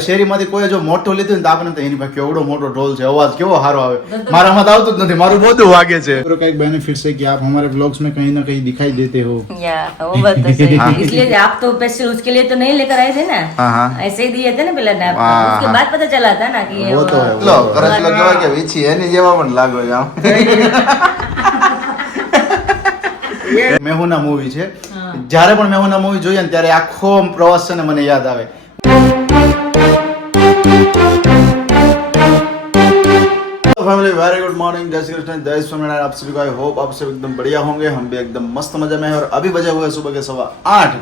શેરીમાંથી કોઈ જો મોટો લીધું ને તો આપણે તો એની પાસે કેવડો મોટો ઢોલ છે, અવાજ કેવો સારો આવે, મારામાં તો આવતું જ નથી, મારું બધું વાગે છે। કઈક બેનિફिट है कि आप हमारे ब्लॉग्स में कहीं ना कहीं दिखाई देते हो। या वो बात तो सही है। इसलिए आप तो स्पेशल उसके लिए तो नहीं लेकर आए थे ना, ऐसे ही दिए थे ना पहले ना, उसके बाद पता चला था ना कि वो तो है। लो करचलो કેવા કે વીછી એની જેવા પણ લાગો છે આમ। મેહુના મૂવી છે, જ્યારે પણ મેહુના મૂવી જોઈએ ને ત્યારે આખો પ્રવાસ છે ને મને યાદ આવે। फैमिली वेरी गुड मॉर्निंग, जय श्री कृष्ण, जय स्वामीनारायण। आप सभी को आई होप आप सब एकदम बढ़िया होंगे, हम भी एकदम मस्त मजे में हैं। और अभी बजे हुए सुबह के 8:15।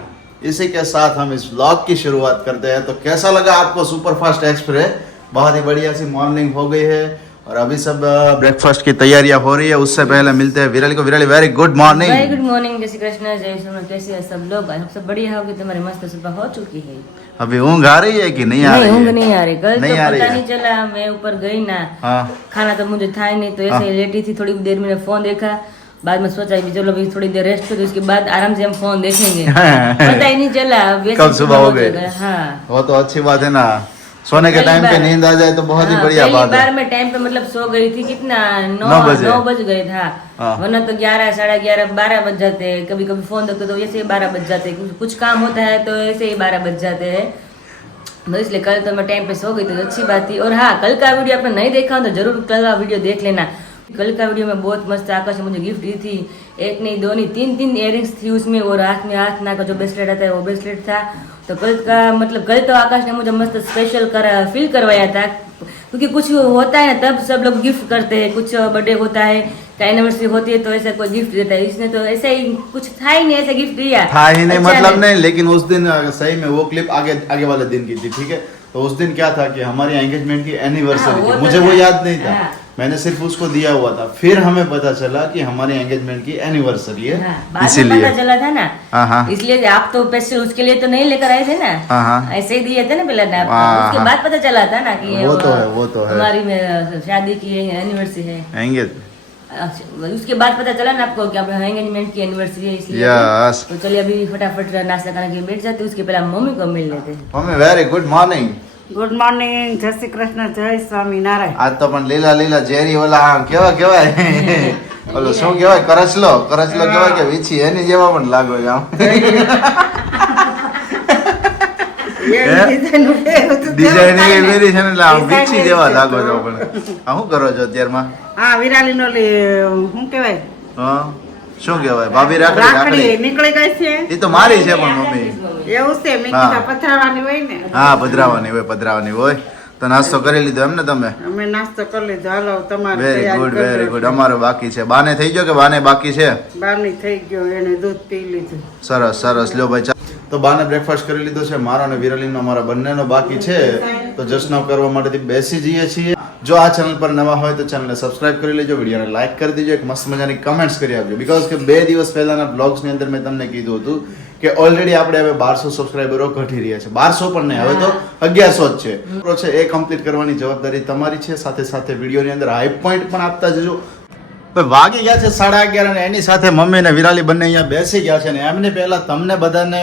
इसी के साथ हम इस व्लॉग की शुरुआत करते हैं। तो कैसा लगा आपको सुपर फास्ट एक्सप्रेस? बहुत ही बढ़िया सी मॉर्निंग हो गई है और अभी सब ब्रेकफास्ट की तैयारियां हो रही है। उससे पहले मिलते हैं विराली को। Virali very good morning. Very good morning, जय श्री कृष्ण, जय स्वामीनारायण। कैसे हैं सब लोग? आप सब बढ़िया होगे? तुम्हारी मस्त सुबह हो चुकी है। अभी ऊँघ आ रही है कि नहीं आ रही है? ऊँघ नहीं आ रही, कल तो नहीं आ रही पता है। नहीं चला, मैं ऊपर गई ना, खाना तो मुझे था ही नहीं, तो ऐसे ही लेटी थी, थोड़ी देर मैंने फोन देखा, बाद में सोचा कि चलो अभी थोड़ी देर रेस्ट करो, उसके बाद आराम से हम फोन देखेंगे। पता ही नहीं चला कब सुबह हो गई। हाँ, वो तो अच्छी बात है ना, सोने के टाइम पे नींद आ जाए तो बहुत ही बढ़िया बात है। बार में टाइम पे मतलब सो गई थी, कितना 9 बज गए था, वरना तो 11, 11:30, 12 बज जाते हैं। कभी कभी फोन देखते तो ऐसे ही 12 बज जाते हैं, कुछ काम होता है तो ऐसे ही 12 बज जाते हैं। तो इसलिए कल तो मैं टाइम पे सो गई थी, तो अच्छी बात थी। और हाँ, कल का वीडियो आपने नहीं देखा तो जरूर कल का वीडियो देख लेना। कल का वीडियो में बहुत मस्त आकाश ने मुझे गिफ्ट दी थी, एक नहीं दो नहीं 3 इयरिंग्स थी उसमें, और हाथ ना का जो ब्रेसलेट आता है वो ब्रेसलेट था। तो कल का मतलब कल तो आकाश ने मुझे मस्त स्पेशल फील करवाया था, क्योंकि कुछ होता है ना तब सब लोग गिफ्ट करते हैं, कुछ बर्थडे होता है, एनिवर्सरी होती है तो ऐसा कोई गिफ्ट देता है। इसने तो ऐसा ही कुछ था ही नहीं, ऐसा गिफ्ट दिया था ही नहीं, मतलब नहीं। लेकिन उस दिन सही में वो क्लिप आगे वाले दिन की थी, ठीक है। तो उस दिन क्या था कि हमारी एंगेजमेंट की एनिवर्सरी थी, मुझे वो याद नहीं था, मैंने सिर्फ उसको दिया हुआ था। फिर हमें पता चला कि हमारी एंगेजमेंट की एनिवर्सरी है, इसीलिए पता चला था ना, इसलिए आप तो स्पेशल उसके लिए तो नहीं लेकर आए थे ना, ऐसे ही दिए थे ना पहले ना, उसके बाद पता चला था ना कि वो तो है हमारी शादी की एनिवर्सरी है, एंगेज। उसके बाद पता चला ना आपको कि एंगेजमेंट की एनिवर्सरी है, इसलिए तो चलिए अभी फटाफट नाश्ता करने के बैठ जाते, उसके पहले मम्मी को मिल लेते। Mummy very good morning. Good morning, જય શ્રી કૃષ્ણ, જય સ્વામિનારાયણ। आज तो પણ લીલા લીલા ઝેરી ઓલા કેવા કેવાય ઓલો શું કેવાય કરચલો કેવાય કે વીછી એની જેવા પણ લાગો છે આમ। ડિઝાઇન એવી વેરી છે ને એટલે આમ વીછી જેવા લાગો છો પણ। આ શું કરો છો અત્યારમાં? હા, વિરાલીનો શું કહેવાય, હા શું કહેવાય ભાભી રાખડી નીકળી ગઈ છે। એ તો મારી છે પણ મમ્મી એવું છે, મેં કીધા પધરાવાની હોય ને। હા પધરાવાની હોય તો નાસ્તો કરી લીધો એમ ને તમે? અમે નાસ્તો કરી લીધો, હાલો તમારે વેરી ગુડ। અમારો બાકી છે, બાને થઈ ગયો કે બાને બાકી છે? બારની થઈ ગયો, એને દૂધ પી લીધું। સરસ લ્યો ભાઈ। તો બાને બ્રેકફાસ્ટ કરી લીધો છે, મારો અને વિરાલીનો અમારા બંનેનો બાકી છે, તો જસ્ટ નાવ કરવા માટે બેસી જઈએ છીએ। જો આ ચેનલ પર નવા હોય તો ચેનલને સબસ્ક્રાઇબ કરી લેજો, વિડીયોને લાઈક કરી દેજો, એક મસ્ત મજાની કમેન્ટ્સ કરી આપજો, બીકોઝ કે 2 દિવસ પહેલાના બ્લોગ્સની અંદર મેં તમને કીધું હતું કે ઓલરેડી આપણે હવે 1200 સબસ્ક્રાઇબરો ઘટી રહ્યા છે, 1200 પણ નહીં, હવે તો 1100 જ છે। એ કમ્પ્લીટ કરવાની જવાબદારી તમારી છે, સાથે સાથે વિડીયોની અંદર હાઈ પોઈન્ટ પણ આપતા જજો। વાગી ગયા છે 11:30 અને એની સાથે મમ્મી અને વિરાલી બંને અહીંયા બેસી ગયા છે, ને એમની પહેલા તમને બધાને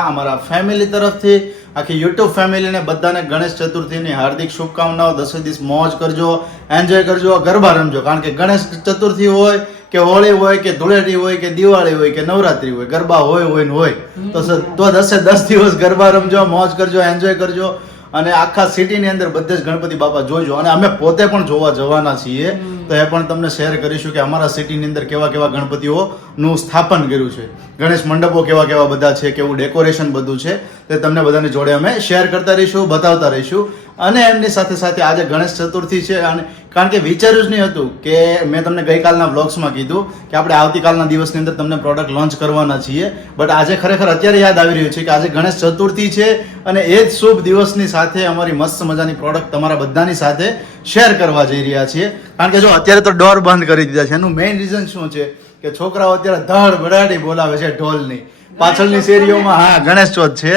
અમારા ફેમિલી તરફથી આખી યુટ્યુબ ફેમિલીને બધાને ગણેશ ચતુર્થીની હાર્દિક શુભકામનાઓ। 10 દિવસ મોજ કરજો, એન્જોય કરજો, ગરબા રમજો, કારણ કે ગણેશ ચતુર્થી હોય કે હોળી હોય કે ધૂળેટી હોય કે દિવાળી હોય કે નવરાત્રી હોય, ગરબા હોય તો 10 દિવસ ગરબા રમજો, મોજ કરજો, એન્જોય કરજો। અને આખા સિટીની અંદર બધે જ ગણપતિ બાપા જોજો, અને અમે પોતે પણ જોવા જવાના છીએ, તો એ પણ તમને શેર કરીશું કે અમારા સિટીની અંદર કેવા કેવા ગણપતિઓનું સ્થાપન કર્યું છે, ગણેશ મંડપો કેવા બધા છે, કેવું ડેકોરેશન બધું છે, તે તમને બધાની જોડે અમે શેર કરતા રહીશું, બતાવતા રહીશું। અને એમની સાથે સાથે આજે ગણેશ ચતુર્થી છે, અને કારણ કે વિચાર્યું જ નહીં હતું કે મેં તમને ગઈકાલના વ્લોગ્સમાં કીધું કે આપણે આવતીકાલના દિવસની અંદર તમને પ્રોડક્ટ લોન્ચ કરવાના છીએ, બટ આજે ખરેખર અત્યારે યાદ આવી રહ્યું છે કે આજે ગણેશ ચતુર્થી છે, અને એ જ શુભ દિવસની સાથે અમારી મસ્ત મજાની પ્રોડક્ટ તમારા બધાની સાથે શેર કરવા જઈ રહ્યા છીએ। કારણ કે જો અત્યારે તો ડોર બંધ કરી દીધા છે, એનું મેઇન રીઝન શું છે કે છોકરાઓ અત્યારે ધડ બડાડી બોલાવે છે ઢોલની। પાછળની શેરીઓમાં હા ગણેશ ચોથ છે,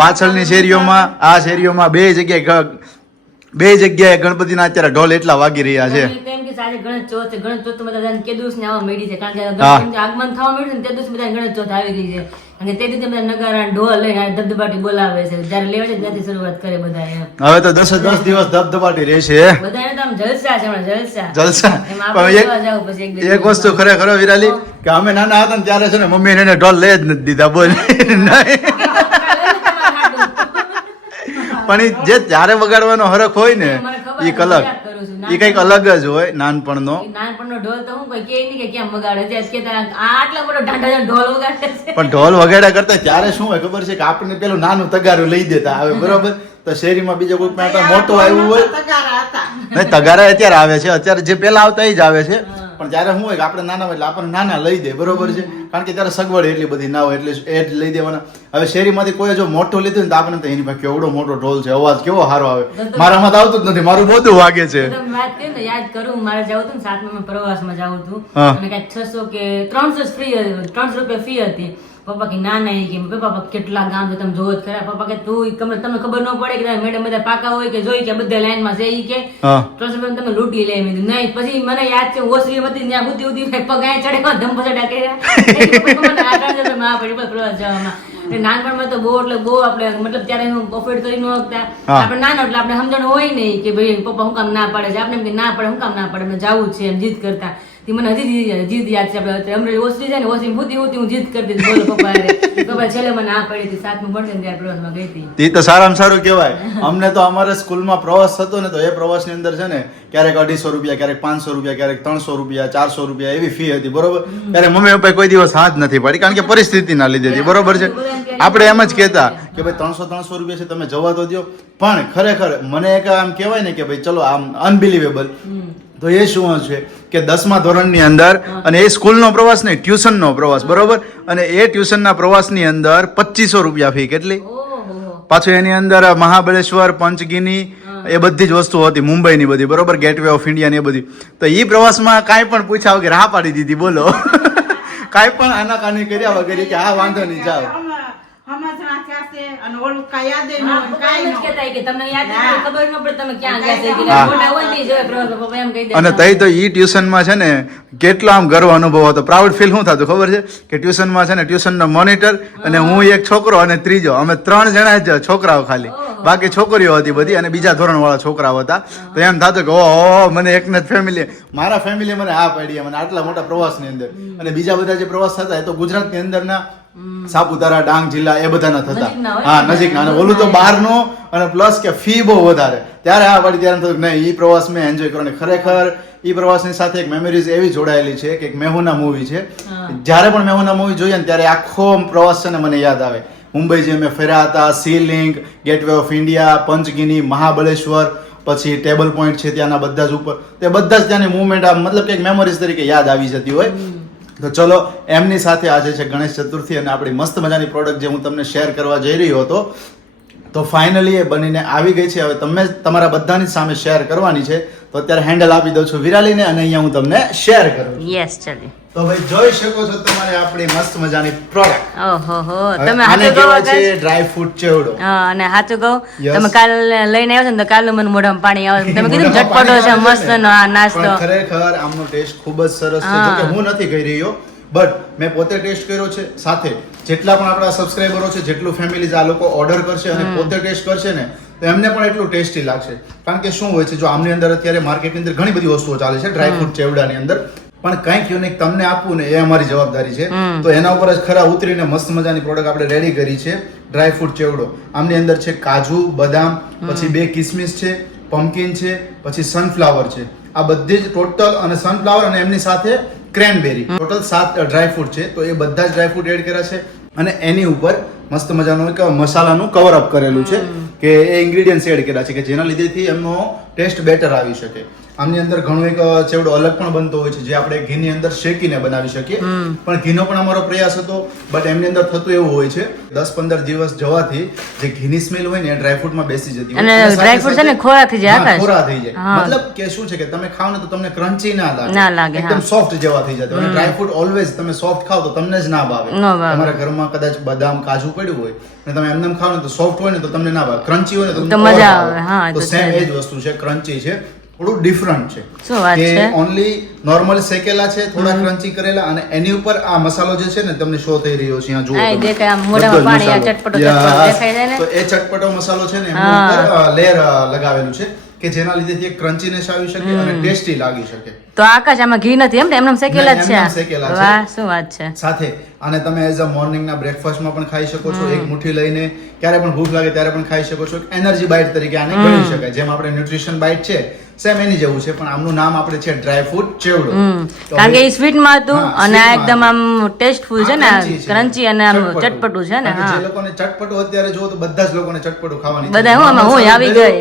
પાછળની શેરીઓમાં બે જગ્યાએ ગણપતિના અત્યારે ઢોલ એટલા વાગી રહ્યા છે। દિવસ આજે ગણેશ ચોથ છે. ગણેશ ચોથ તો બધા કે દિવસ ને આવવા માંડી છે, કારણ કે હા. ગણેશ આગમન થવા માંડ્યું છે ને તે દિવસ બધા ગણેશ ચોથ આવી ગઈ છે. અને તે દિવસે બધા નગારા ઢોલ લઈને આ ધબધબાટી બોલાવે છે, જયારે લેવા છે ત્યાંથી શરૂઆત કરે બધા એમ. હવે તો 10 દિવસ ધબધબાટી રહેશે બધાને તો આમ જલસા છે હમણાં, જલસા. જલસા. એમ આપણે પણ જોવા જાવ પછી એક બે એક વસ્તુ ખરેખર હો વિરાલી, કે અમે નાના હતા ને ત્યારે છે ને મમ્મી એને ઢોલ લઈ જ નથી દીધા, બોલ. નહીં. પણ ઈ જે ત્યારે વગાડવાનો હરખ હોય ને મને ખબર ઈ છે, કલક, મજાક કરું છું. ઈ કઈક અલગ જ હોય નાનપણનો. નાનપણનો ઢોલ તો હું કોઈ કે નહીં કે ક્યાં વગાડે છે, કે આટલા મોટો ઢાંઢા ઢોલ વગાડે છે. પણ ઢોલ વગાડ્યા કરતા ત્યારે શું હોય ખબર છે કે આપણને પેલું નાનું તગારું લઈ દેતા આવે, બરોબર? તો શેરીમાં બીજો કોઈ પાસે મોટું આવ્યું હોય, તગારા હતા. નહીં તગારા અત્યારે આવે છે, અત્યારે જે પેલા આવતા એ જ આવે છે. પણ ત્યારે શું હોય કે આપણે નાના હોય એટલે આપણને નાના લઈ દે, બરોબર છે? કારણ કે ત્યારે સગવડ એટલી બધી ના હોય એટલે એ જ લઈ દેવાના. હવે શેરીમાંથી કોઈ જો મોટું લીધું ને તો આપણને તો એની પાસે કેવડો મોટો ઢોલ છે, અવાજ કેવો સારો આવે. મારામાં તો આવતું જ નથી, મારું બધું વાગે છે. તો તમે વાત કરી ને, યાદ કરું મારે જવું હતું ને 7મા માં પ્રવાસમાં જવું હતું, હા. અને કઈક 600 કે 300 ફી હતી, 300 રૂપિયા ફી હતી. પપ્પા કે ના ના, કે પપ્પા કેટલા ગામ છે તમે જોવો જ ખરા. પપ્પા કે તું તમને ખબર ન પડે કે મેડમ બધા પાકા હોય કે જોઈ કે બધા લાઈનમાં છે, ઈ કે હા. 300 રૂપિયા તમે લૂંટી લે. મેં કીધું નહીં. પછી મને યાદ છે ઓસરી હતી ત્યાં સુધી સુધી પગ આય ચડે ધમ પછડા કર્યા. મને આ કારણે તો માં પડી પ્રવાસ જવામાં. એટલે નાનપણમાં તો બહુ એટલે બહુ આપણે મતલબ ત્યારે હું અફોર્ડ કરી ન શકતા. હા. આપણે નાના એટલે આપણે સમજણ હોય નહીં કે ભાઈ પપ્પા હું કામ ના પાડે છે, આપણે એમ કે ના પડે હું કામ ના પડે, મને જવું જ છે એમ જીદ કરતા. તે મને હજી જીદ યાદ છે. આપણે અમરેલી ઓસરી છે ને, ઓસરી હોતી હું જીદ કરતી હતી, બોલો પપ્પા હારે. પપ્પા છેલ્લે મને આ પડી હતી, 7મું ભણશે ને ત્યારે પ્રવાસમાં ગઈ હતી. તે તો સારામાં સારું કહેવાય. અમને તો અમારે સ્કૂલમાં પ્રવાસ થતો ને તો એ પ્રવાસની અંદર છે ને ક્યારેક 250 રૂપિયા, ક્યારેક 500 રૂપિયા, ક્યારેક 300 રૂપિયા, 400 રૂપિયા એવી ફી હતી, બરોબર? ત્યારે મમ્મી પપ્પાએ કોઈ દિવસ હાથ નથી પાડી, કારણ કે પરિસ્થિતિના લીધે હતી, બરોબર છે? આપણે એમ જ કહેતા કે ભાઈ 300 રૂપિયા છે, તમે જવા તો દો. પણ ખરેખર મને એક આમ કહેવાય ને કે ભાઈ ચલો આમ અનબિલીવેબલ, તો એ શું છે કે 10મા ધોરણની અંદર, અને એ સ્કૂલનો પ્રવાસ નહીં, ટ્યુશનનો પ્રવાસ, બરોબર? અને એ ટ્યુશનના પ્રવાસની અંદર 2500 રૂપિયા ફી. કેટલી? ઓહો. પાછું એની અંદર મહાબળેશ્વર, પંચગીની એ બધી જ વસ્તુઓ હતી, મુંબઈની બધી, બરોબર? ગેટવે ઓફ ઇન્ડિયા ને એ બધી. તો એ પ્રવાસમાં કાંઈ પણ પૂછ્યા વગર હા પાડી દીધી, બોલો. કાંઈ પણ આનાકાની કર્યા વગર કે હા વાંધો નહીં જાઓ. હમણાં થયા છે અને ઓલું કાંઈ યાદ ય ન હા, હોય, પપ્પા કાંઈ એમ ન જ હોય. કહેતા કે તમને યાદ નથી, હા. ખબર ન પડે તમે ક્યાં ગયા છે, કે હા. મોટા હોય ને ઈ જોવે પ્રવાસમાં. પપ્પા એમ કહી દે. અને તઈ તો ઈ ટ્યુશનમાં છે ને કેટલો આમ ગર્વ અનુભવ હતો, પ્રાઉડ ફીલ શું થતું ખબર છે કે ટ્યુશનમાં છે ને ટ્યુશનનો મોનિટર અને હું એક છોકરો અને ત્રીજો, અમે 3 જણા જ છોકરાઓ ખાલી, બાકી છોકરીઓ હતી બધી, અને બીજા ધોરણવાળા છોકરાઓ હતા. તો એમ થતું કે ઓહો મને એકને જ ફેમિલી, મારા ફેમિલી મને આ પાડી મને આટલા મોટા પ્રવાસની અંદર. અને બીજા બધા જે પ્રવાસ થતા એ તો ગુજરાતની અંદરના સાપુતારા, ડાંગ જિલ્લા એ બધાના થતા. નજીકના હોય. હા, નજીકના. અને ઓલું તો બહારનો, અને પ્લસ કે ફી બહુ વધારે. ત્યારે આ પાડી ત્યારે થતું કે નહીં, ઈ પ્રવાસ મેં એન્જોય કરવાનો. ખરેખર ઈ પ્રવાસની સાથે એક મેમરીઝ એવી જોડાયેલી છે કે એક મેહુના મૂવી છે. જ્યારે પણ મેહુના મૂવી જોઈએ ને ત્યારે આખો પ્રવાસ છે ને મને યાદ આવે. મુંબઈ જે અમે ફર્યા હતા, sea link, gateway of India, Panchgani, Mahabaleshwar, પછી ટેબલ પોઈન્ટ છે ત્યાંના બધા જ ઉપર, તે બધા જ ત્યાંની મુવમેન્ટ આ મતલબ કે એક મેમરીઝ તરીકે યાદ આવી જતી હોય. તો ચલો એમની સાથે આજે છે ગણેશ ચતુર્થી, અને આપણી મસ્ત મજાની પ્રોડક્ટ જે હું તમને શેર કરવા જઈ રહ્યો હતો, તો ફાઇનલી એ બનીને આવી ગઈ છે. હવે તમે તમારા બધાની સામે શેર કરવાની છે. તો અત્યારે હેન્ડલ આપી દઉં છું વિરાલીને, અને અહીંયા હું તમને શેર કરું છું. યસ, ચાલે. તો ભાઈ જોઈ શકો છો તમારે આપણી મસ્ત મજાની પ્રોડક્ટ. ઓહો હો, હવે તમે આને હાચું કહો કહેવાય છે guys? ડ્રાય ફ્રૂટ ચેવડો. હા, અને સાચું કહું, Yes. તમે કાલ લઈને આવ્યો છો ને તો કાલનું મને મોઢામાં પાણી આવે છે. તમે કીધું ને ઝટપટો છે, મસ્ત નો આ નાસ્તો. પણ ખરેખર આમનો ટેસ્ટ ખૂબ જ સરસ છે. હા. જો કે હું નથી કહી રહ્યો, બટ મેં પોતે ટેસ્ટ કર્યો છે, સાથે જેટલા પણ આપણા સબસ્ક્રાઇબરો છે, જેટલું ફેમિલીઝ આ લોકો ઓર્ડર કરશે અને પોતે ટેસ્ટ કરશે ને, તો એમને પણ એટલું ટેસ્ટી લાગશે. કારણ કે શું હોય છે, જો આમની અંદર અત્યારે માર્કેટની અંદર ઘણી બધી વસ્તુઓ ચાલે છે ડ્રાય ફ્રૂટ ચેવડાની અંદર, પણ કંઈક યુનિક તમને આપવું ને એ અમારી જવાબદારી છે. તો એના ઉપર જ ખરા ઉતરીને મસ્ત મજાની પ્રોડક્ટ આપણે રેડી કરી છે, ડ્રાય ફ્રૂટ ચેવડો. આમની અંદર છે કાજુ, બદામ, પછી 2 કિસમિસ છે, પમ્પકિન છે, પછી સનફ્લાવર છે. આ બધી જ ટોટલ, અને સનફ્લાવર અને એમની સાથે ક્રેનબેરી, ટોટલ 7 ડ્રાય ફ્રૂટ છે. તો એ બધા જ ડ્રાય ફ્રૂટ એડ કર્યા છે, અને એની ઉપર મસ્ત મજાનું એક મસાલાનું કવર અપ કરેલું છે કે એ ઇન્ગ્રેડિયન્ટ્સ એડ કર્યા છે કે જેના લીધેથી એમનો ટેસ્ટ બેટર આવી શકે. આમની અંદર ઘણો એક ચેવડો અલગ પણ બનતો હોય છે જે આપણે ઘીની અંદર શેકીને બનાવી શકીએ, પણ ઘીનો પણ અમારો પ્રયાસ હતો. બટ એમની અંદર થતું એવું હોય છે 10-15 દિવસ જવાથી જે ઘીની સ્મેલ હોય ને એ ડ્રાયફ્રૂટમાં બેસી જતી હોય, અને સાથે ડ્રાયફ્રૂટ છે ને સાથે- ખોરાક થઈ જાય, હા, આકાશ. ખોરા થઈ જાય. હા. મતલબ કે શું છે કે તમે ખાઓ ને તો તમને ક્રન્ચી ના ના લાગે, એકદમ હા. સોફ્ટ જેવા થઈ જતા હોય. ડ્રાયફ્રૂટ ઓલવેઝ તમે સોફ્ટ ખાઓ તો તમને જ ના ભાવે. ન ભાવે. તમારા ઘરમાં કદાચ બદામ, કાજુ પડ્યું હોય અને તમે એમને ખાઓ ને તો સોફ્ટ હોય ને તો તમને ના ભાવે, ક્રન્ચી હોય ને તો તો તમને મજા ઓર આવે. હા, એ તો તો સેમ છે. એ જ વસ્તુ છે, ક્રન્ચી છે. થોડું ડિફરન્ટ છે શું વાત કે છે? ઓનલી નોર્મલ શેકેલા છે, થોડા ક્રન્ચી કરેલા, અને એની ઉપર આ મસાલો જે છે ને તમને શો થઈ રહ્યો છે અહીંયા જુઓ આ તમે. દેખાય, આમ મોઢામાં બધો જ પાણી, આ મસાલો. ચટપટો યા, દેખાય છે ને? તો એ ચટપટો મસાલો છે ને એમની ઉપર લેયર લગાવેલું છે કે જેના લીધે એક ક્રન્ચીનેસ આવી શકે અને ટેસ્ટી લાગી શકે. તો આકાશ આમાં ઘી નથી એમ ને? એમનેમ શેકેલા જ ના, એમનેમ શેકેલા છે. છે. વાહ, શું વાત છે. સાથે અને તમે એઝ અ મોર્નિંગના બ્રેકફાસ્ટમાં પણ ખાઈ શકો છો, એક મુઠ્ઠી લઈને ક્યારે પણ ભૂખ લાગે ત્યારે પણ ખાઈ શકો છો. એનર્જી બાઇટ તરીકે આને ગણી શકાય. જેમ આપણે ન્યુટ્રિશન બાઇટ છે સેમ એની જેવું છે, પણ આમનું નામ આપણે છે ડ્રાય ફ્રૂટ ચેવડો. તો કારણ કે હવે- એ સ્વીટમાં હતું હા, અને આ sweet માં એકદમ આમ ટેસ્ટફુલ છે ને, crunchy છે. ક્રન્ચી અને આમ ચટપટું છે ને. કારણ કે હા, જે લોકોને ચટપટું અત્યારે જો તો બધા જ લોકોને ચટપટું ખાવાની બધા હું આમાં હું આવી ગઈ.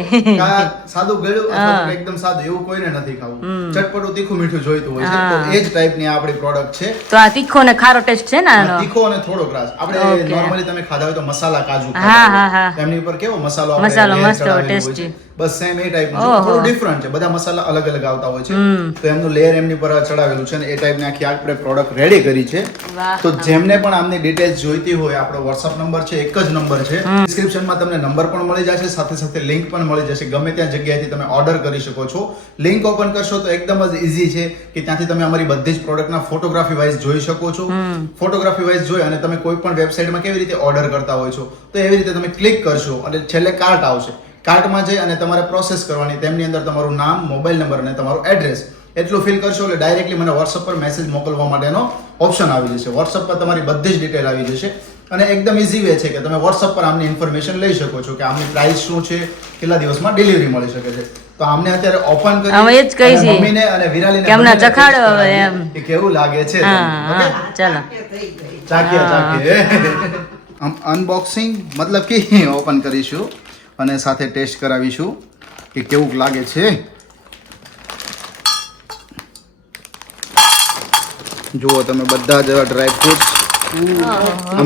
સાદું ગળ્યું અથવા તો એકદમ સાદું એવું કોઈને નથી ખાવું. ચટપટું તીખું મીઠું જોઈતું હોય છે, તો એ જ ટાઈપની આ આપણી પ્રોડક્ટ છે. તો આ તીખો ને ખારો ટેસ્ટ છે ને આનો. તીખો અને થોડો ગ્રાસ. આપણે Okay. નોર્મલી તમે ખાધા હોય તો મસાલા કાજુ હા, ખાધા હા, હોય. એમની ઉપર કેવો મસાલો આપણે મસાલો layer મસ્ત હોય, ચડાવેલું હોય tasty. છે. બસ સેમ એ ટાઈપનું છે. ઓહો. થોડું ડિફરન્ટ છે. બધા મસાલા અલગ અલગ આવતા હોય છે. તો એમનું લેયર એમની પર ચડાવેલું છે ને એ ટાઈપની આખી આપણે પ્રોડક્ટ રેડી કરી છે. વાહ. તો જેમને પણ આમની ડિટેલ્સ જોઈતી હોય આપણો WhatsApp નંબર છે, એક જ નંબર છે. ડિસ્ક્રિપ્શનમાં તમને નંબર પણ મળી જશે, સાથે સાથે લિંક પણ મળી જશે. ગમે ત્યાં જગ્યાએથી તમે ઓર્ડર કરી શકો છો. લિંક ઓપન કરશો તો એકદમ જ ઈઝી છે કે ત્યાંથી તમે અમારી બધી જ પ્રોડક્ટના ફોટોગ્રાફી વાઇઝ જોઈ શકો છો. ફોટોગ્રાફી વાઇઝ જોઈ અને તમે કોઈ પણ વેબસાઇટમાં કેવી રીતે ઓર્ડર કરતા હોય છો તો એવી રીતે તમે ક્લિક કરશો અને છેલ્લે કાર્ટ આવશે. કાર્ટમાં જઈ અને તમારે પ્રોસેસ કરવાની. તેમની અંદર તમારું નામ, મોબાઈલ નંબર અને તમારું એડ્રેસ એટલું ફિલ કરશો એટલે ડાયરેક્ટલી મને WhatsApp પર મેસેજ મોકલવા માટેનો ઓપ્શન આવી જશે. WhatsApp પર તમારી બધી જ ડિટેલ આવી જશે અને એકદમ ઈઝી વે છે કે તમે WhatsApp પર આમની ઇન્ફોર્મેશન લઈ શકો છો કે આમની પ્રાઇસ શું છે, કેટલા દિવસમાં ડિલિવરી મળી શકે છે. તો આમને અત્યારે ઓપન કરી હવે એ જ કહી અને છે. મમ્મીને અને વિરાલીને કે અમને બંનેને taste ચખાડો હવે કરાવીએ એમ. કે કેવું લાગે છે. હા, ઓકે? હા, ચાલો. ચાખીએ. આમ અનબોક્સિંગ મતલબ કે ઓપન કરીશું અને સાથે ટેસ્ટ કરાવીશું કે કેવું લાગે છે. જુઓ તમે બધા જ ડ્રાય ફ્રૂટ્સ.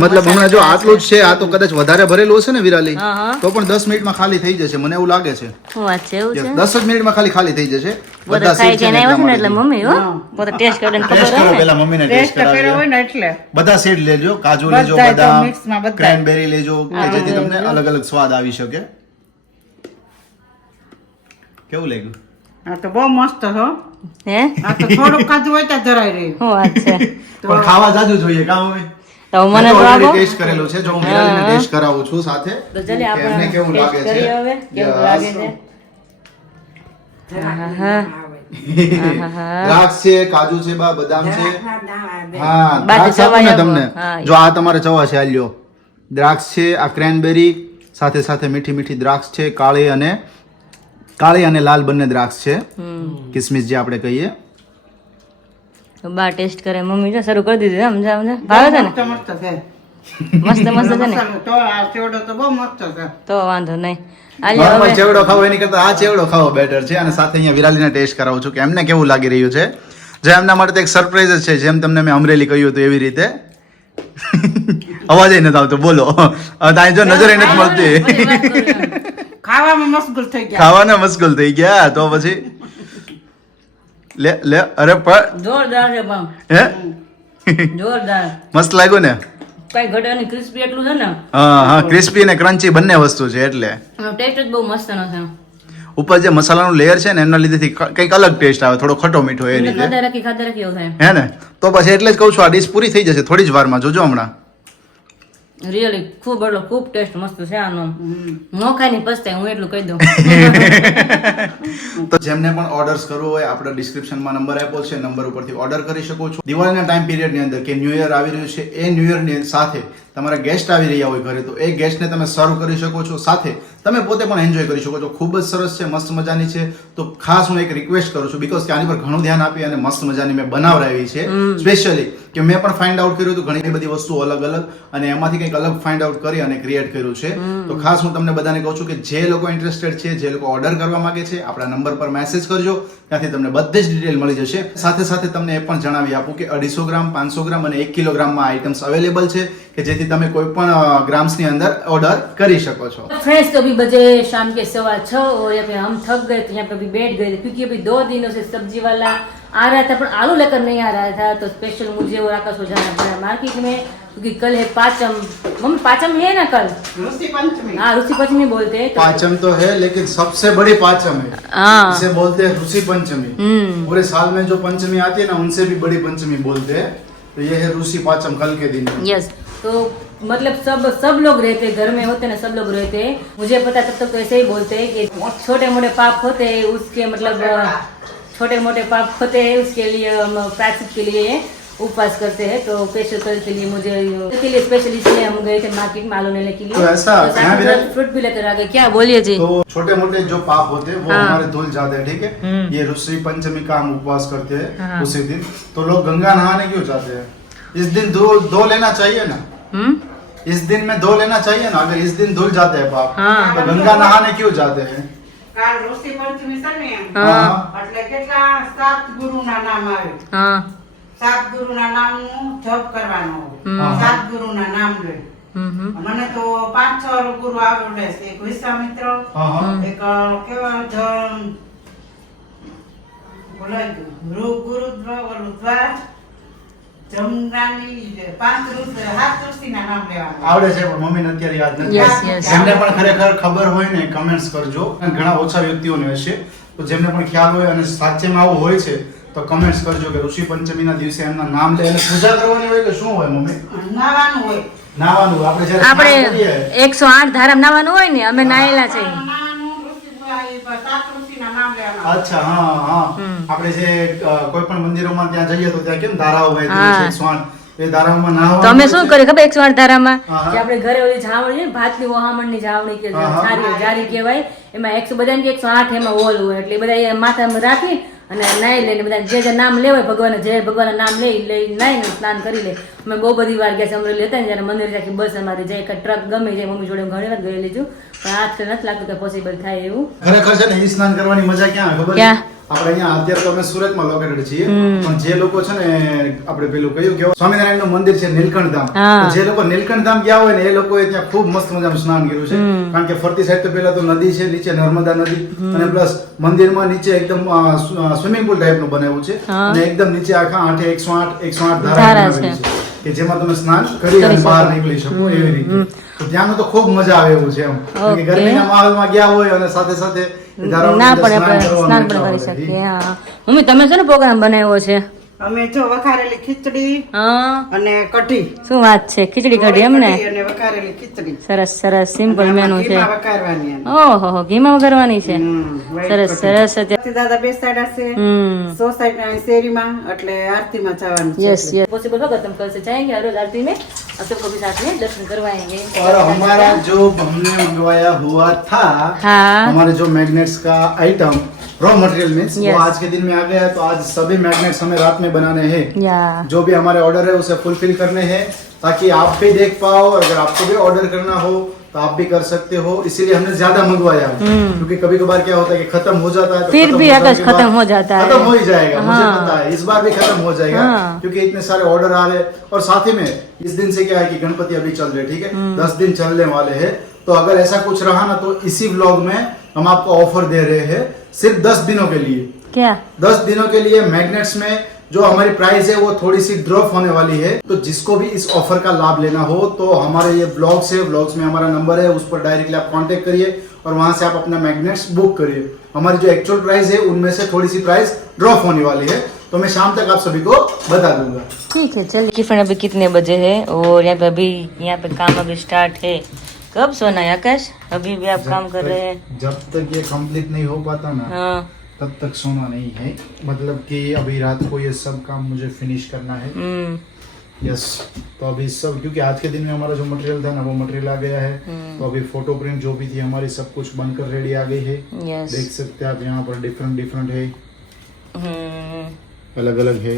મતલબ હમણાં જો આટલું જ છે, આ તો કદાચ વધારે ભરેલું હશે ને વિરાલી, તો પણ 10 મિનિટમાં ખાલી થઈ જશે મને એવું લાગે છે. શું વાત છે, એવું છે? 10 જ મિનિટમાં ખાલી થઈ જશે. બધા ખાઈ seed છે કે ને નહીં એટલા ને એટલે માટે. મમ્મી હો પોતે ટેસ્ટ કરીને ખબર ટેસ્ટ કરો હોય ને. પહેલા મમ્મીને ટેસ્ટ ટેસ્ટ કર્યો હોય કરાવીએ. ને એટલે બધા સીડ લેજો, કાજુ લેજો, બધાય તો બદામ, મિક્સમાં બધાય. ક્રેનબેરી લેજો કે જેથી તમને અલગ અલગ સ્વાદ આવી શકે. કેવું લાગ્યું? આ તો બહુ મસ્ત હો. હે, આ તો થોડુંક ખાધું હોય ત્યાં ધરાઈ રહ્યું. શું વાત છે. પણ ખાવા જાજુ જોઈએ કામ હોય. તો મને તો ઓલરેડી આપો. ટેસ્ટ કરેલું છે, જો હું વિરાલીને ટેસ્ટ કરાવું છું સાથે તો ચાલે કે આપણે એમને કેવું લાગે ટેસ્ટ છે. કરીએ હવે કેવું લાગે છે. આહાહા. આહાહા. દ્રાક્ષ છે, કાજુ છે, બદામ છે. હા, બાકી દ્રાક્ષ આપું ને ચવાઈ તમને. હા. જો આ તમારે ચવા છે, આ લ્યો. દ્રાક્ષ છે, આ ક્રેનબેરી, સાથે સાથે મીઠી મીઠી દ્રાક્ષ છે, કાળી અને લાલ બંને દ્રાક્ષ છે. કિસમિસ જે આપણે કહીએ. તો બા ટેસ્ટ કરે મમ્મી જો શરૂ કરી દીધી સમજા સમજા ભાવે છે ને મસ્ત મસ્ત છે. મસ્ત મસ્ત છે ને મસાલો તો આ ચેવડો તો બહુ મસ્ત છે. તો વાંધો નહીં આલ્યો નોર્મલ હવે ચેવડો ખાવો એની કરતા આ ચેવડો ખાવો બેટર છે. અને સાથે અહીંયા વિરાલીને ટેસ્ટ કરાવું છું કે એમને કેવું લાગી રહ્યું છે. જે એમના માટે તો એક સરપ્રાઈઝ જ છે, જેમ તમને મેં અમરેલી કહ્યું હતું એવી રીતે. અવાજ નથી આવતો, બોલો. ત્યાં જો નજર નથી મળતી. બધી વાત કરું એમ. ખાવામાં મશગુલ થઈ ગયા. ખાવાના મશગુલ થઈ ગયા તો પછી લે અરે પણ જોરદાર છે પણ હે જોરદાર મસ્ત લાગ્યું ને. કઈ ઘટે નહીં ક્રિસ્પી એટલું છે ને હા, ક્રિસ્પી અને ક્રન્ચી બંને વસ્તુ છે એટલે ટેસ્ટ જ બહુ મસ્ત નો છે ઉપર જે મસાલાનું લેયર છે ને એના લીધેથી કંઈક અલગ ટેસ્ટ આવે, થોડો ખટો મીઠો એ રીતે. ખાધા રાખી એવું થાય હે ને? તો પછી એટલે જ કહું છું આ ડીશ પૂરી થઈ જશે થોડી જ વારમાં, જોજો હમણાં. રિયલી ખૂબ ટેસ્ટ મસ્ત છે આનો. નો ખાઈ ની પસ્તાય હું એટલું કહી દઉં. તો જેમને પણ ઓર્ડર્સ કરવો હોય આપણે ડિસ્ક્રિપ્શનમાં નંબર આપ્યો છે, નંબર ઉપરથી ઓર્ડર કરી શકો છો. દિવાળીના ટાઈમ પિરિયડની અંદર કે ન્યૂ યર આવી રહ્યું છે, એ ન્યૂ યરની સાથે તમારા ગેસ્ટ આવી રહ્યા હોય ઘરે, તો એ ગેસ્ટને તમે સર્વ કરી શકો છો, સાથે તમે પોતે પણ એન્જોય કરી શકો છો. ખૂબ જ સરસ છે, મસ્ત મજાની છે. તો ખાસ હું એક રિક્વેસ્ટ કરું છું, બીકોઝ કે આની પર ઘણું ધ્યાન આપી અને મસ્ત મજાની મેં બનાવરાવી છે. સ્પેશિયલી કે મેં પણ ફાઇન્ડ આઉટ કર્યું હતું ઘણી બધી વસ્તુઓ અલગ અલગ, અને એમાંથી કંઈક અલગ ફાઇન્ડ આઉટ કરી અને ક્રિએટ કર્યું છે. તો ખાસ હું તમને બધાને કહું છું કે જે લોકો ઇન્ટરેસ્ટેડ છે, જે લોકો ઓર્ડર કરવા માંગે છે, આપણા નંબર પર મેસેજ કરજો, ત્યાંથી તમને બધી જ ડિટેલ મળી જશે. સાથે સાથે તમને એ પણ જણાવી આપું કે 250 ગ્રામ, 500 ગ્રામ અને 1 કિલોગ્રામમાં આઇટમ્સ અવેલેબલ છે કે જેથી તમે કોઈ પણ ग्राम्स ની અંદર ઓર્ડર કરી શકો છો. फ्रेंड्स तो अभी बजे शाम के 6:15 और यहाँ पे हम थक गए थे, यहाँ पे अभी बैठ गए थे क्योंकि अभी 2 दिनों से सब्जी वाला आ रहा था पर आलू लेकर नहीं आ रहा था, तो स्पेशल मुझे और आकाश को जाना पड़ा मार्केट में, क्योंकि कल है पाचम। मम्मी पाचम है ना कल? ऋषि पंचमी। हाँ ऋषि पंचमी बोलते हैं। पाचम तो है, लेकिन सबसे बड़ी पाचम है, हाँ इसे बोलते हैं ऋषि पंचमी। पूरे साल में जो पंचमी आती है ना, उनसे भी बड़ी पंचमी बोलते हैं। तो ये है ऋषि पाचम, कल के दिन। यस, तो मतलब सब लोग रहते घर में होते ना, सब लोग रहते। मुझे पता तब तक तो ऐसे ही बोलते हैं कि छोटे मोटे पाप होते हैं, उसके मतलब छोटे मोटे पाप होते हैं, उसके लिए हम प्रायश्चित के लिए उपवास करते हैं। तो स्पेशल कल के लिए मुझे स्पेशल इसलिए हम गए थे मार्केट में आलू लेने के लिए। तो ऐसा फ्रूट भी लेकर आ गए। क्या बोलिए जी? तो छोटे मोटे जो पाप होते हैं वो हमारे धुल जाते हैं, ठीक है। ये ऋषि पंचमी का हम उपवास करते हैं उसी दिन। तो लोग गंगा नहाने क्यों जाते हैं? इस दिन दो लेना चाहिए ना, इस दिन में 2 लेना चाहिए ना। अगर इस दिन धुल जाते हैं पाप, तो गंगा नहाने क्यों जाते हैं? કાલ ઋષિ પંચમી છે ને, એટલે કેટલા 7 ગુરુના નામ આવે. 7 ગુરુના નામનું જપ કરવાનો હોય. 7 ગુરુના નામ લે. મને તો 5-6 ગુરુ આવડે છે. એક વિશ્વામિત્ર, એક કેવા બોલાય ગુરુદ્વાર જમરાની 5 ઋષિ 7 ઋષિના નામ લેવાના આવડે છે, પણ મમ્મીને અત્યારે યાદ નથી. Yes, yes. જેમને પણ ખરેખર ખબર હોય ને કમેન્ટ્સ કરજો. ઘણા ઓછા વ્યક્તિઓને હશે, તો જેમને પણ ખ્યાલ હોય અને સાચેમાં આવું હોય છે તો કમેન્ટ્સ કરજો કે ઋષિ પંચમીના દિવસે એમના નામ લે અને પૂજા કરવાની હોય કે શું હોય મમ્મી? નાવાનું હોય. નાવાનું. આપણે જ્યારે સ્નાન આપણે કરીએ, 108 ધારામાં નાવાનું હોય ને, અમે નાયેલા છે. નાવાનું ઋષિ 7 ઋષિના નામ લેવાના. અચ્છા, હા. આપણે જે કોઈ પણ મંદિરોમાં ત્યાં જઈએ તો ત્યાં કેમ ધારાઓ હોય છે, 108 એ ધારાઓમાં નાહવાનું. તો અમે શું કર્યું ખબર? 108 ધારામાં હા. જે આપણે ઘરે ઓલી જાવણી છે ને, ભાતની ઓહામણની જાવણી કે જારી કહેવાય, એમાં 100 બધાને કે 108 એમાં હોલ હોય, એટલે બધા એ માથામાં રાખી અને નાઈ લઈને બધા જે નામ લેવાય ભગવાન, જે ભગવાનના નામ લઈ નાઈને સ્નાન કરી લે. અમે બહુ બધી વાર ગયા છે અમરેલી હતા ને, જ્યારે મંદિર રાખી બસ અમારી જાય એક ટ્રક ગમે જાય, મમ્મી જોડે ઘણી વાર ગયેલી છું, પણ આજકાલ નથી લાગતું કે પોસિબલ થાય એવું. ખરેખર છે ને, ઈ સ્નાન કરવાની મજા ક્યાં આવે ખબર છે? ક્યાં? આપણે અહીંયા અત્યારે તો અમે સુરતમાં લોકેટેડ છીએ, પણ જે લોકો છે ને, આપણે પેલું કયું કેવું સ્વામિનારાયણ નું મંદિર છે નીલકંઠ ધામ, તો જે લોકો નીલકંઠ ધામ ગયા હોય ને, એ લોકોએ ત્યાં ખૂબ મસ્ત મજાનું સ્નાન કર્યું છે. કારણ કે ફરતી સાઈડ તો પેલા તો નદી છે, નીચે નર્મદા નદી, અને પ્લસ મંદિરમાં નીચે એકદમ સ્વિમિંગ પુલ ટાઈપનું બનાવ્યું છે, અને એકદમ નીચે આખા 108 ધારા બનાવેલી છે કે જેમાં તમે સ્નાન કરી અને બહાર નીકળી શકો એવી રીતે. તો ત્યાંનું તો ખૂબ મજા આવે એવું છે એમ. કારણ કે ગરમીના માહોલમાં ગયા હોય અને સાથે સાથે ના પણ આપણે સ્નાન પણ કરી શકીએ. હા મમ્મી, તમે શું પ્રોગ્રામ બનાવ્યો છે? અમે જો વઘારેલી ખીચડી અને કઢી. શું વાત છે? ખીચડી કઢી એમને? અને વઘારેલી ખીચડી. સરસ સિમ્પલ મેનુ છે. ઘીમાં વઘારવાની એમ. ઓહો, ઘીમાં વઘારવાની છે. સરસ. દાદા બેસાડ્યા છે સોસાયટી શેરીમાં, એટલે આરતીમાં જવાનું છે. यस पॉसिबल होगा तुम कल से जाएंगे और रोज आरती में और सबको भी साथ में दर्शन करवाएंगे. और हमारा जो हमने मंगवाया हुआ था, हाँ हमारे जो मैग्नेट्स का item raw material means Yes. वो आज के दिन में आ गया है. तो आज सभी मैग्नेट्स हमें रात में बनाने हैं. या जो भी हमारे ऑर्डर है उसे फुलफिल करने हैं, ताकि आप भी देख पाओ. और अगर आपको भी ऑर्डर करना हो तो आप भी कर सकते हो. इसीलिए हमने ज्यादा मंगवाया, क्योंकि कभी कभार क्या होता है कि खत्म हो जाता है, तो फिर खत्म भी हो अगर जाने के खत्म बाद हो जाता है, खत्म हो ही जाएगा. मुझे हाँ. पता है इस बार भी खत्म हो जाएगा, हाँ. क्योंकि इतने सारे ऑर्डर आ रहे हैं. और साथ ही में इस दिन से क्या है कि गणपति अभी चल रहे, ठीक है, 10 दिन चलने वाले हैं. तो अगर ऐसा कुछ रहा ना, तो इसी व्लॉग में हम आपको ऑफर दे रहे हैं सिर्फ 10 दिनों के लिए. क्या 10 दिनों के लिए मैग्नेट्स में जो हमारी प्राइस है वो थोड़ी सी ड्रॉप होने वाली है. तो जिसको भी इस ऑफर का लाभ लेना हो, तो हमारे ये व्लॉग्स है, व्लॉग्स में हमारा नंबर है, उस पर डायरेक्टली आप कांटेक्ट करिए और वहां से आप अपना मैग्नेट्स बुक करिए. हमारी जो एक्चुअल प्राइस है उनमें से थोड़ी सी प्राइस ड्रॉप होने वाली है, तो मैं शाम तक आप सभी को बता दूंगा. ठीक है चलिए. टिफिन अभी कितने बजे है और यहाँ पे काम अभी स्टार्ट है. कब सोना है आकाश? अभी भी आप काम कर रहे हैं? जब तक ये कंप्लीट नहीं हो पाता ना, हाँ. तब तक सोना नहीं है. मतलब कि अभी रात को ये सब काम मुझे फिनिश करना है. यस. तो अभी सब, क्योंकि आज के दिन में हमारा जो मटेरियल था ना, वो मटेरियल आ गया है. तो अभी फोटो प्रिंट जो भी थी हमारी, सब कुछ बनकर रेडी आ गई है. यस. देख सकते हैं आप यहाँ पर डिफरेंट है, अलग अलग है,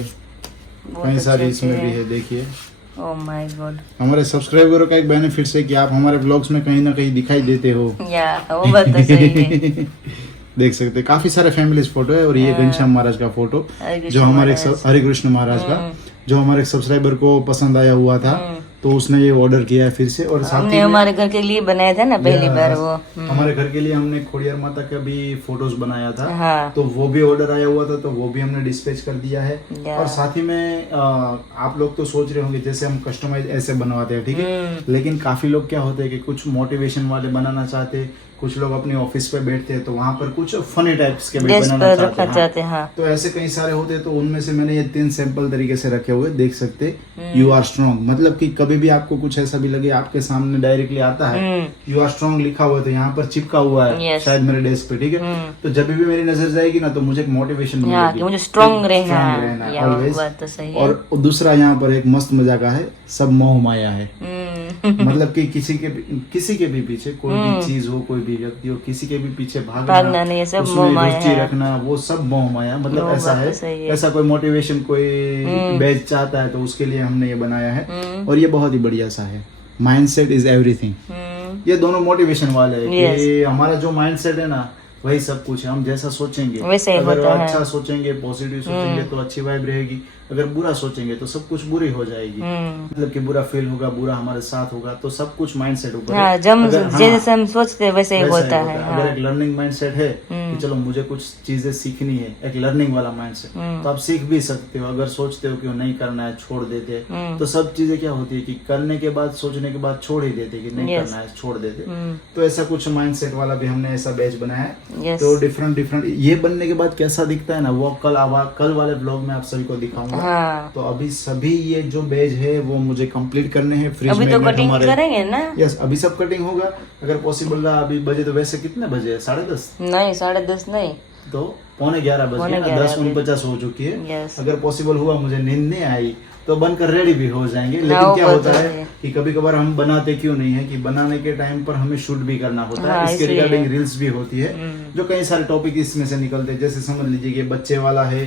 कई सारी इसमें भी है. देखिए, ओह माय गॉड. हमारे सब्सक्राइबरों का एक बेनिफिट है कि आप हमारे ब्लॉग्स में कहीं ना कहीं दिखाई देते हो. या वो बात तो सही है. देख सकते हैं काफी सारे फैमिलीज फोटो है. और ये घनश्याम महाराज का फोटो, जो हमारे हरे कृष्ण महाराज का, जो हमारे सब्सक्राइबर को पसंद आया हुआ था, तो उसने ये ऑर्डर किया है फिर से। और साथ हमने ही में हमारे घर के लिए बनाया था ना पहली बार वो। हमारे घर के लिए हमने खोड़ियार माता का भी फोटोज बनाया था, हाँ। तो वो भी ऑर्डर आया हुआ था, तो वो भी हमने डिस्पैच कर दिया है। या। और साथ ही में आप लोग तो सोच रहे होंगे जैसे हम कस्टमाइज ऐसे बनवाते हैं, ठीक है, लेकिन काफी लोग क्या होते हैं कि कुछ मोटिवेशन वाले बनाना चाहते हैं, कुछ लोग अपने ऑफिस पे बैठते हैं तो वहां पर कुछ फनी टाइप्स के भी डेस्क बनाना पर रखना चाहते हैं, हाँ। तो ऐसे कई सारे होते हैं, तो उनमें से मैंने ये 3 सैंपल तरीके से रखे हुए देख सकते। यू आर स्ट्रॉन्ग, मतलब कि कभी भी आपको कुछ ऐसा भी लगे आपके सामने डायरेक्टली आता है यू आर स्ट्रॉन्ग लिखा हुआ है, तो यहाँ पर चिपका हुआ है Yes. शायद मेरे डेस्क पे, ठीक है। तो जब भी मेरी नजर जाएगी ना तो मुझे एक मोटिवेशन हाँ, कि मुझे स्ट्रॉन्ग रहना है, या always। बात तो सही है। और दूसरा यहाँ पर एक मस्त मजाक है, सब मोह माया है। मतलब कि किसी के भी पीछे कोई भी चीज हो, कोई भी व्यक्ति हो, किसी के भी पीछे भागना नहीं है, सब उसमें मोह माया रुचि है। रखना, वो सब मोह माया। मतलब वो ऐसा बात है, तो सही है। ऐसा कोई मोटिवेशन कोई बैच चाहता है तो उसके लिए हमने ये बनाया है। और ये बहुत ही बढ़िया सा है, माइंडसेट इज एवरीथिंग। ये दोनों मोटिवेशन वाले हैं कि हमारा जो माइंडसेट है ना वही सब कुछ है। हम जैसा सोचेंगे, वैसे ही अगर होता है। अच्छा सोचेंगे, पॉजिटिव सोचेंगे तो अच्छी वाइब रहेगी, अगर बुरा सोचेंगे तो सब कुछ बुरी हो जाएगी। मतलब कि बुरा फील होगा, बुरा हमारे साथ होगा, तो सब कुछ माइंडसेट ऊपर है। हाँ, अगर- जैसे हम सोचते हैं वैसे ही वैसा होता ही है, अगर हाँ। एक लर्निंग माइंडसेट है कि चलो मुझे कुछ चीजें सीखनी है, एक लर्निंग वाला माइंडसेट, तो आप सीख भी सकते हो। अगर सोचते हो कि नहीं करना है, छोड़ देते हैं, तो सब चीजें क्या होती है कि करने के बाद, सोचने के बाद छोड़ ही देते कि नहीं करना है, छोड़ देते। तो ऐसा कुछ माइंडसेट वाला भी हमने ऐसा बैच बनाया है। Yes। तो डिफरेंट ये बनने के बाद कैसा दिखता है ना, वो कल वाले ब्लॉग में आप सभी को दिखाऊंगा। हाँ। तो अभी सभी ये जो बैच है वो मुझे कंप्लीट करने हैं। फ्रिज अभी तो में कटिंग करेंगे ना? यस, अभी सब कटिंग होगा अगर पॉसिबल रहा। अभी बजे तो वैसे कितने बजे है? 10:30? नहीं, 10:30 नहीं, तो 11:45 बज गए ना, 10:49 हो चुकी है। Yes। अगर पॉसिबल हुआ, मुझे नींद नहीं आई तो बनकर रेडी भी हो जाएंगे। लेकिन वो क्या बात होता तो है है। कि कभी कभार हम बनाते क्यों नहीं है कि बनाने के टाइम पर हमें शूट भी करना होता है। हाँ, इसके इसलिए। रिगार्डिंग रील्स भी होती है, जो कई सारे टॉपिक इसमें से निकलते हैं। जैसे समझ लीजिए कि बच्चे वाला है,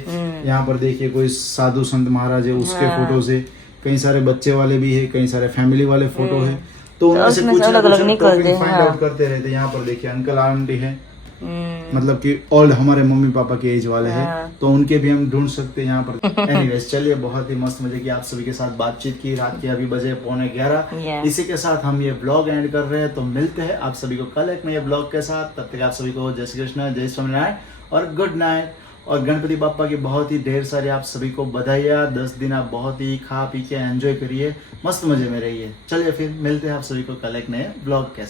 यहाँ पर देखिए कोई साधु संत महाराज है, उसके फोटोज है, कई सारे बच्चे वाले भी है, कई सारे फैमिली वाले फोटो है। तो उनमें से उसमें कुछ से ना अलग-अलग कुछ निकलते टॉपिक हैं, फाइंड हाँ। आउट करते रहते हैं। यहाँ पर देखिए अंकल आंटी है, मतलब कि ओल्ड हमारे मम्मी पापा के एज वाले हैं, तो उनके भी हम ढूंढ सकते हैं यहाँ पर। एनीवेज, चलिए, बहुत ही मस्त मजे की आप सभी के साथ बातचीत की। रात के अभी बजे 11:15। Yeah। इसी के साथ हम ये ब्लॉग एंड कर रहे हैं, तो मिलते हैं आप सभी को कल एक नए ब्लॉग के साथ। तब तक आप सभी को जय श्री कृष्ण, जय स्वामीनारायण और गुड नाइट। और गणपति बापा की बहुत ही ढेर सारी आप सभी को बधाइयाँ। 10 दिन आप बहुत ही खा पी के एंजॉय करिए, मस्त मजे में रहिए। चलिए फिर मिलते हैं आप सभी को कल एक नए ब्लॉग के साथ।